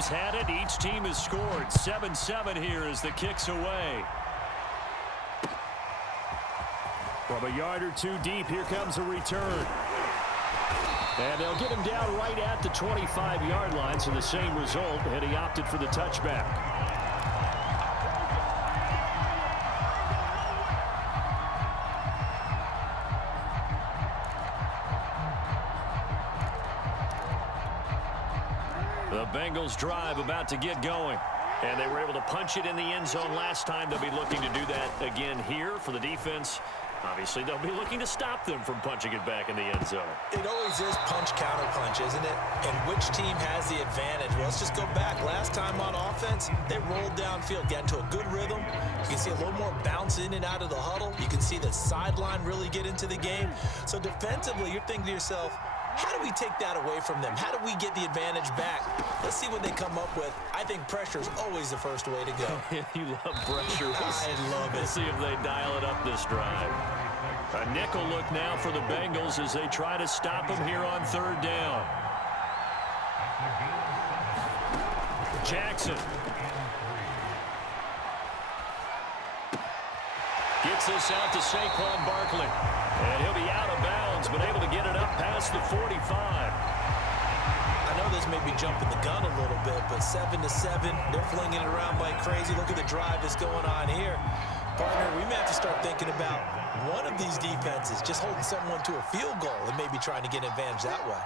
teams had it. Each team has scored. 7-7 here as the kick's away. From a yard or two deep, here comes a return. And they'll get him down right at the 25-yard line, so the same result, and he opted for the touchback. The Bengals drive about to get going. And they were able to punch it in the end zone last time. They'll be looking to do that again here for the defense. Obviously, they'll be looking to stop them from punching it back in the end zone. It always is punch-counter-punch, isn't it? And which team has the advantage? Well, let's just go back. Last time on offense, they rolled downfield, got into a good rhythm. You can see a little more bounce in and out of the huddle. You can see the sideline really get into the game. So defensively, you're thinking to yourself, how do we take that away from them? How do we get the advantage back? Let's see what they come up with. I think pressure is always the first way to go. You love pressure. I love it. We'll see if they dial it up this drive. A nickel look now for the Bengals as they try to stop him here on third down. Jackson. Gets this out to Saquon Barkley. And he'll be out of bounds, but able to get it up past the 45. I know this may be jumping the gun a little bit, but 7-7, they're flinging it around like crazy. Look at the drive that's going on here. Partner, we may have to start thinking about one of these defenses just holding someone to a field goal and maybe trying to get an advantage that way.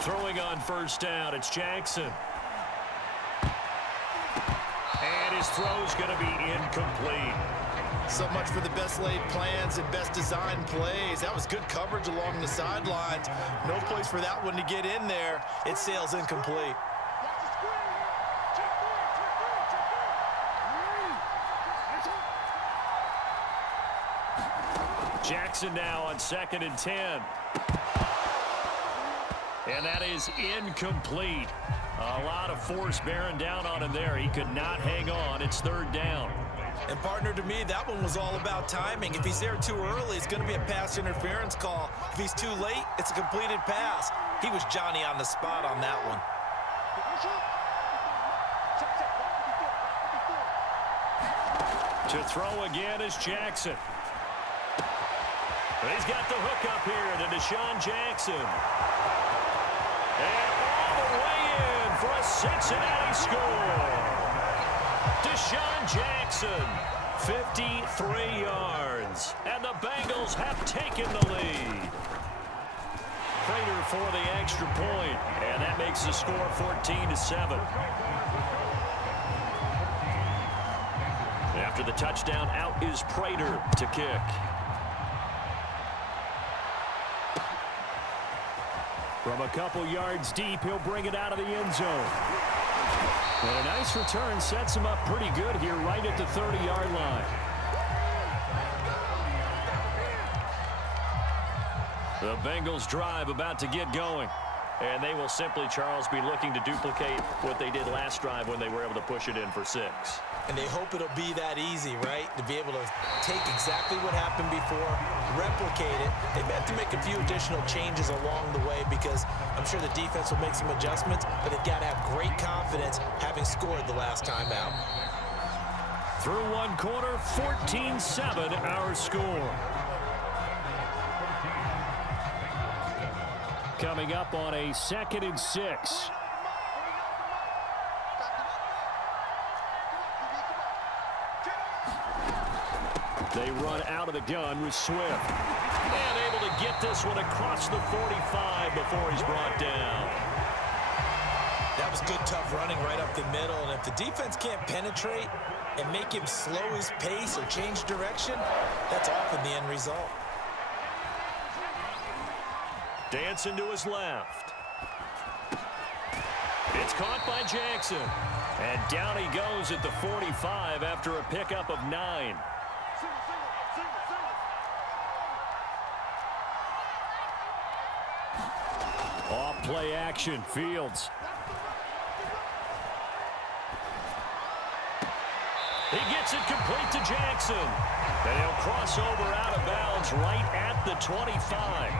Throwing on first down, it's Jackson. And his throw's going to be incomplete. So much for the best laid plans and best designed plays. That was good coverage along the sidelines. No place for that one to get in there. It sails incomplete. Jackson now on 2nd and 10. And that is incomplete. A lot of force bearing down on him there. He could not hang on. It's third down. And partner, to me, that one was all about timing. If he's there too early, it's going to be a pass interference call. If he's too late, it's a completed pass. He was Johnny on the spot on that one. To throw again is Jackson. But he's got the hook up here to Deshaun Jackson. And all the way in for a Cincinnati score. Deshaun Jackson, 53 yards. And the Bengals have taken the lead. Prater for the extra point, and that makes the score 14-7. After the touchdown, out is Prater to kick. From a couple yards deep, he'll bring it out of the end zone. And a nice return sets him up pretty good here right at the 30-yard line. The Bengals drive about to get going. And they will simply, Charles, be looking to duplicate what they did last drive when they were able to push it in for 6. And they hope it'll be that easy, right? To be able to take exactly what happened before, replicate it. They may have to make a few additional changes along the way because I'm sure the defense will make some adjustments, but they've got to have great confidence having scored the last time out. Through one quarter, 14-7 our score. Coming up on a 2nd and 6. They run out of the gun with Swift. And able to get this one across the 45 before he's brought down. That was good, tough running right up the middle. And if the defense can't penetrate and make him slow his pace or change direction, that's often the end result. Dancing to his left. It's caught by Jackson. And down he goes at the 45 after a pickup of 9. Off play action, Fields. He gets it complete to Jackson. And he'll cross over out of bounds right at the 25.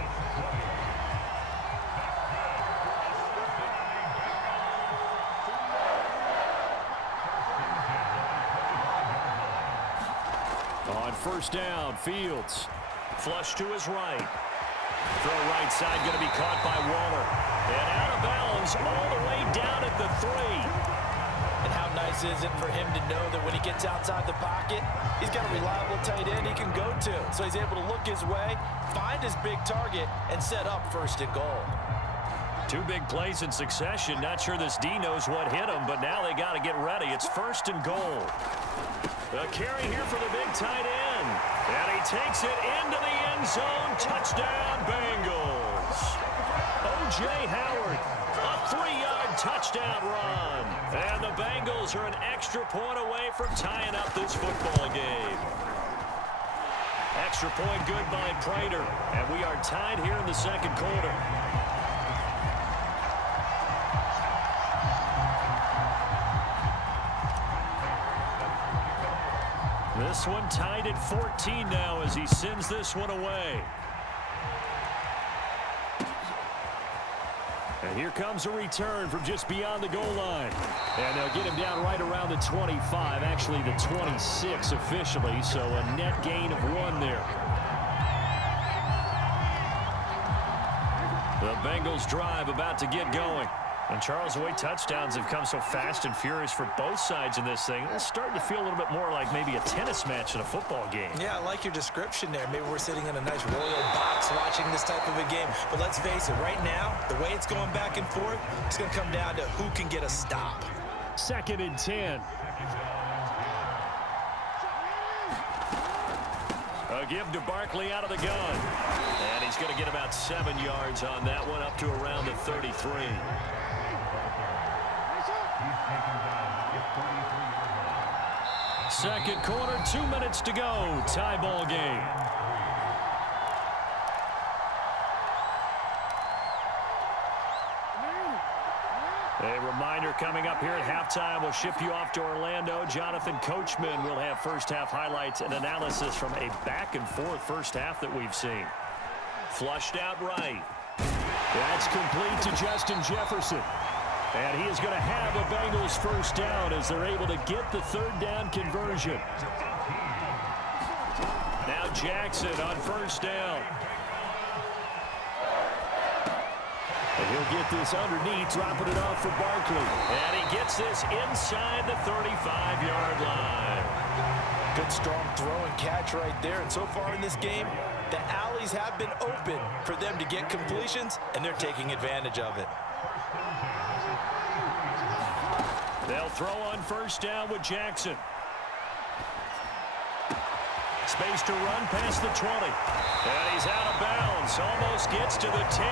first down. Fields. Flush to his right. Throw right side going to be caught by Waller. And out of bounds all the way down at the 3. And how nice is it for him to know that when he gets outside the pocket, he's got a reliable tight end he can go to. So he's able to look his way, find his big target, and set up first and goal. 2 big plays in succession. Not sure this D knows what hit him, but now they got to get ready. It's first and goal. A carry here for the big tight end. And he takes it into the end zone. Touchdown, Bengals. O.J. Howard, a 3-yard touchdown run. And the Bengals are an extra point away from tying up this football game. Extra point good by Prater. And we are tied here in the second quarter. This one tied at 14 now as he sends this one away. And here comes a return from just beyond the goal line. And they'll get him down right around the 25, actually the 26 officially, so a net gain of 1 there. The Bengals drive about to get going. And Charles, the way touchdowns have come so fast and furious for both sides in this thing, it's starting to feel a little bit more like maybe a tennis match in a football game. Yeah, I like your description there. Maybe we're sitting in a nice royal box watching this type of a game. But let's face it, right now, the way it's going back and forth, it's going to come down to who can get a stop. 2nd and 10. A give to Barkley out of the gun. And he's going to get about 7 yards on that one, up to around the 33. Second quarter, 2 minutes to go. Tie ball game. A reminder coming up here at halftime. We'll ship you off to Orlando. Jonathan Coachman will have first half highlights and analysis from a back and forth first half that we've seen. Flushed out right. That's complete to Justin Jefferson. And he is going to have a Bengals first down as they're able to get the 3rd down conversion. Now Jackson on first down. And he'll get this underneath, dropping it off for Barkley. And he gets this inside the 35-yard line. Good, strong throw and catch right there. And so far in this game, the alleys have been open for them to get completions, and they're taking advantage of it. They'll throw on first down with Jackson. Space to run past the 20. And he's out of bounds. Almost gets to the 10.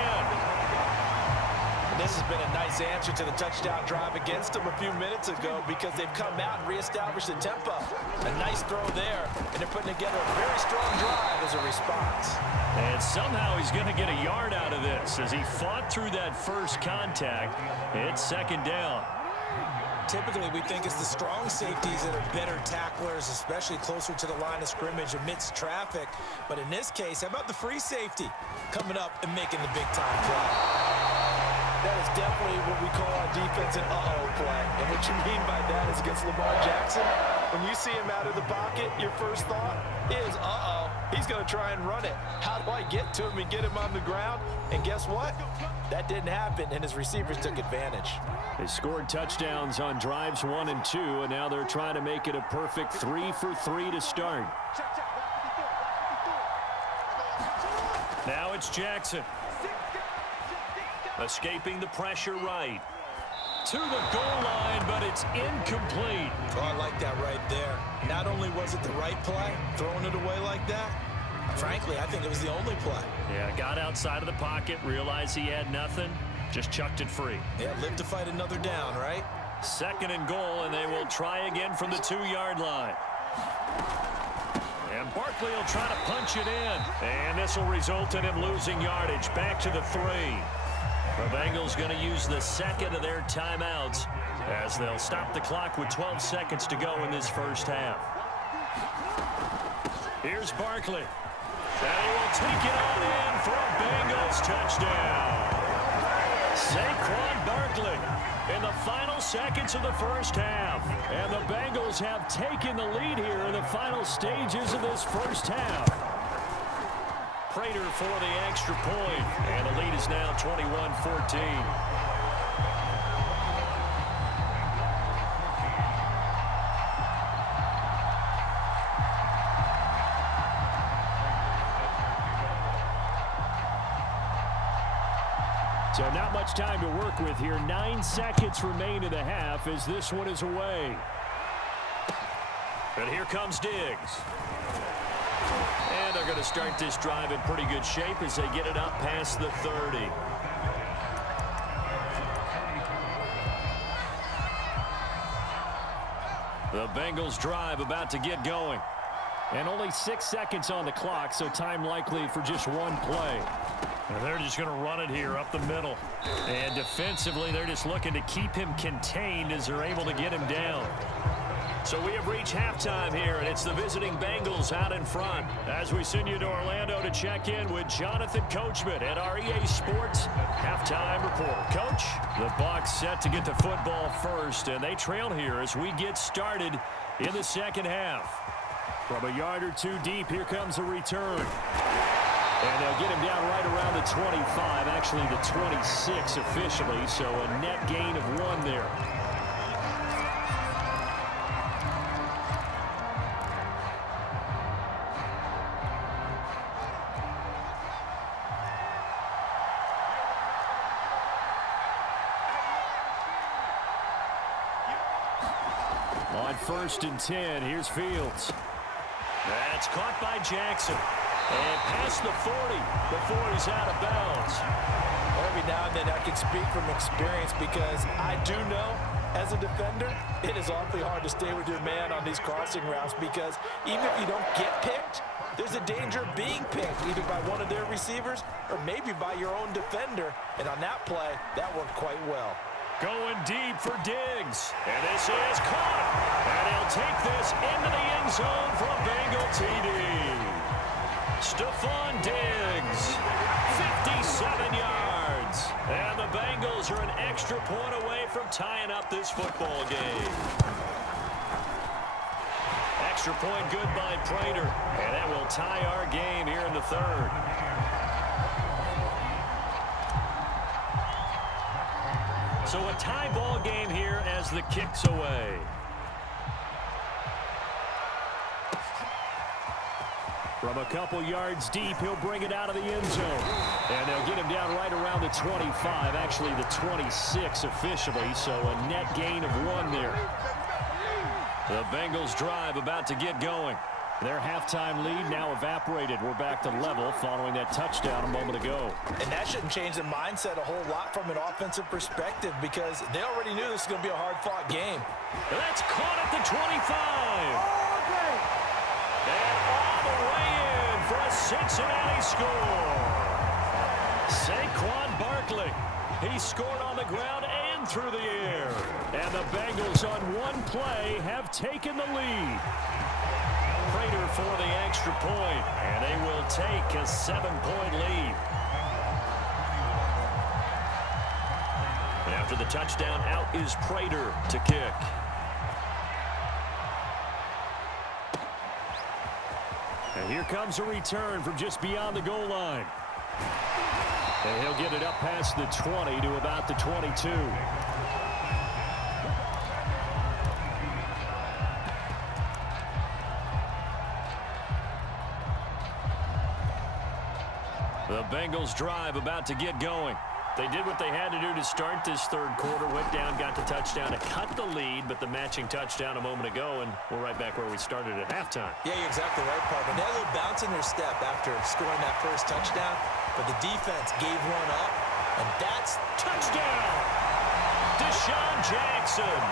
This has been a nice answer to the touchdown drive against them a few minutes ago because they've come out and reestablished the tempo. A nice throw there, and they're putting together a very strong drive as a response. And somehow he's going to get a yard out of this as he fought through that first contact. It's 2nd down. Typically, we think it's the strong safeties that are better tacklers, especially closer to the line of scrimmage amidst traffic. But in this case, how about the free safety coming up and making the big-time play? That is definitely what we call our defense an uh-oh play. And what you mean by that is against Lamar Jackson, when you see him out of the pocket, your first thought is, uh-oh, he's going to try and run it. How do I get to him and get him on the ground? And guess what? That didn't happen, and his receivers took advantage. They scored touchdowns on drives 1 and 2, and now they're trying to make it a perfect 3 for 3 to start. Now it's Jackson. Escaping the pressure right. To the goal line, but it's incomplete. Oh, I like that right there. Not only was it the right play, throwing it away like that, frankly, I think it was the only play. Yeah, got outside of the pocket, realized he had nothing, just chucked it free. Yeah, live to fight another down, right? 2nd and goal, and they will try again from the 2-yard line. And Barkley will try to punch it in. And this will result in him losing yardage. Back to the 3. The Bengals going to use the 2nd of their timeouts as they'll stop the clock with 12 seconds to go in this first half. Here's Barkley. And he will take it on in for a Bengals touchdown. Saquon Barkley Barkley in the final seconds of the first half. And the Bengals have taken the lead here in the final stages of this first half. Prater for the extra point, and the lead is now 21-14. So not much time to work with here. 9 seconds remain in the half as this one is away. And here comes Diggs. And they're going to start this drive in pretty good shape as they get it up past the 30. The Bengals drive about to get going. And only 6 seconds on the clock, so time likely for just one play. And they're just going to run it here up the middle. And defensively, they're just looking to keep him contained as they're able to get him down. So we have reached halftime here, and it's the visiting Bengals out in front. As we send you to Orlando to check in with Jonathan Coachman at our EA Sports Halftime Report. Coach, the Bucs set to get the football first, and they trail here as we get started in the second half. From a yard or two deep, here comes a return. And they'll get him down right around the 25, actually the 26 officially, so a net gain of 1 there. On 1st and 10, here's Fields. That's caught by Jackson. And past the 40 before he's out of bounds. Every now and then I can speak from experience because I do know as a defender it is awfully hard to stay with your man on these crossing routes because even if you don't get picked, there's a danger of being picked either by one of their receivers or maybe by your own defender. And on that play, that worked quite well. Going deep for Diggs. And this is caught. And he'll take this into the end zone for a Bengal TD. Stephon Diggs, 57 yards. And the Bengals are an extra point away from tying up this football game. Extra point good by Prater. And that will tie our game here in the third. So a tie ball game here as the kick's away. From a couple yards deep, he'll bring it out of the end zone. And they'll get him down right around the 25, actually the 26 officially, so a net gain of 1 there. The Bengals drive about to get going. Their halftime lead now evaporated. We're back to level following that touchdown a moment ago. And that shouldn't change the mindset a whole lot from an offensive perspective because they already knew this was going to be a hard-fought game. And that's caught at the 25. And all the way in for a Cincinnati score. Saquon Barkley. He scored on the ground and through the air. And the Bengals on one play have taken the lead. Prater for the extra point, and they will take a 7-point lead. And after the touchdown, out is Prater to kick. And here comes a return from just beyond the goal line. And he'll get it up past the 20 to about the 22. The Bengals drive about to get going. They did what they had to do to start this third quarter. Went down, got the touchdown to cut the lead, but the matching touchdown a moment ago, and we're right back where we started at halftime. Yeah, you're exactly right, partner. They had a little bounce in their step after scoring that first touchdown, but the defense gave one up, and that's touchdown! Deshaun Jackson.